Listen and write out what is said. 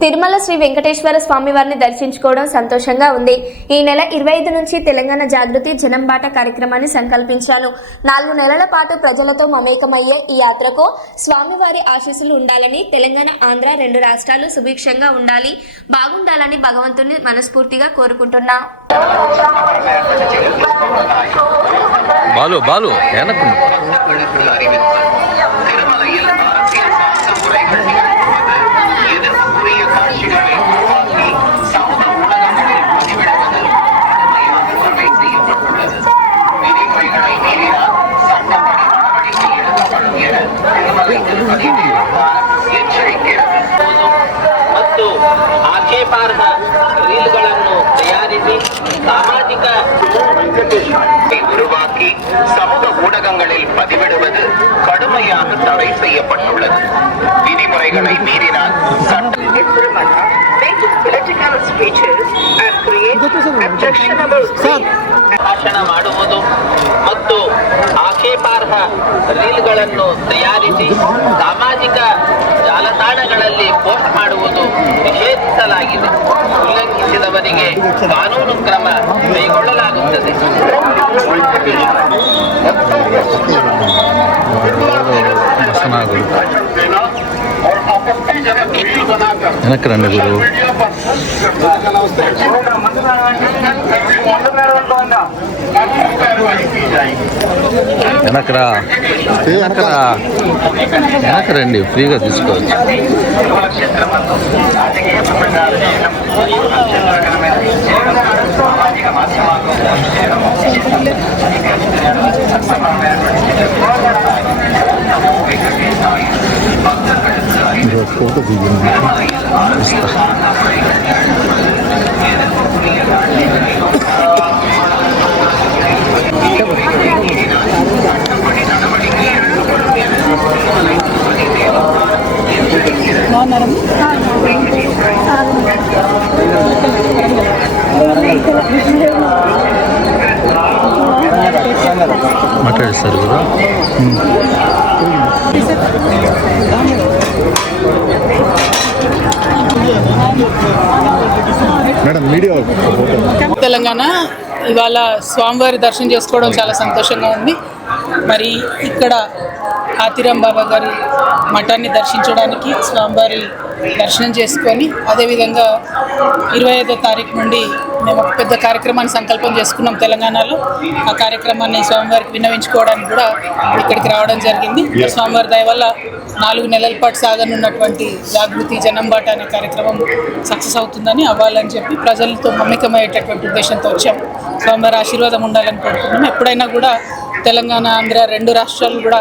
తిరుమల శ్రీ వెంకటేశ్వర స్వామి వారిని దర్శించుకోవడం సంతోషంగా ఉంది. ఈ నెల ఇరవై ఐదు నుంచి తెలంగాణ జాగృతి జనంబాట కార్యక్రమాన్ని సంకల్పించాను నాలుగు నెలల పాటు ప్రజలతో మమేకమయ్యే ఈ యాత్రకు స్వామివారి ఆశీస్సులు ఉండాలని తెలంగాణ ఆంధ్ర రెండు రాష్ట్రాలు సుభిక్షంగా ఉండాలి. బాగుండాలని భగవంతుని మనస్ఫూర్తిగా కోరుకుంటున్నా. బాలు బాలు திருமலை திருப்பதி தேவஸ்தானம் எச்சரிக்கிறது ಮತ್ತು ಆಕ್ಷೇಪಾರ್ಹ ರೀಲ್ಗಳನ್ನು ತಯಾರಿಸಿ ಸಾಮಾಜಿಕ உருவாக்கி சமூக ஊடகங்களில் பதிவிடுவது கடுமையாக தடை செய்யப்பட்டுள்ளது விதிமுறைகளை மீறினால் சட்ட ಭಾಷಣ ಮಾಡುವುದು ಮತ್ತು ಆಕ್ಷೇಪಾರ್ಹ ರೀಲ್ಗಳನ್ನು ತಯಾರಿಸಿ ಸಾಮಾಜಿಕ ಜಾಲತಾಣಗಳಲ್ಲಿ ಪೋಸ್ಟ್ ಮಾಡುವುದು ನಿಷೇಧಿಸಲಾಗಿದೆ. ಉಲ್ಲಂಘಿಸಿದವರಿಗೆ ಕಾನೂನು ಕ್ರಮ ಕೈಗೊಳ್ಳಲಾಗುತ್ತದೆ. వెనక్కి రండి గురు. వెనకరా వెనకరా వెనక. రండి ఫ్రీగా తీసుకోవచ్చు. సామాజిక మాధ్యమాల్లో போட்டு வச்சுக்கணும் மாட்டாடு சார் తెలంగాణ ఇవాళ స్వామివారి దర్శనం చేసుకోవడం చాలా సంతోషంగా ఉంది. మరి ఇక్కడ ఆతిరాం బాబా గారి మఠాన్ని దర్శించడానికి స్వామివారి దర్శనం చేసుకొని అదేవిధంగా ఇరవై ఐదో తారీఖు నుండి మేము ఒక పెద్ద కార్యక్రమాన్ని సంకల్పం చేసుకున్నాం తెలంగాణలో. ఆ కార్యక్రమాన్ని స్వామివారికి విన్నవించుకోవడానికి కూడా ఇక్కడికి రావడం జరిగింది. స్వామివారి దయ వల్ల నాలుగు నెలల పాటు సాగనున్నటువంటి జాగృతి జనంబాట అనే కార్యక్రమం సక్సెస్ అవుతుందని అవ్వాలని చెప్పి ప్రజలతో మమేకమయ్యేటటువంటి ఉద్దేశంతో వచ్చాం. స్వామివారి ఆశీర్వాదం ఉండాలని కోరుకుంటున్నాం. ఎప్పుడైనా కూడా తెలంగాణ ఆంధ్ర రెండు రాష్ట్రాలు కూడా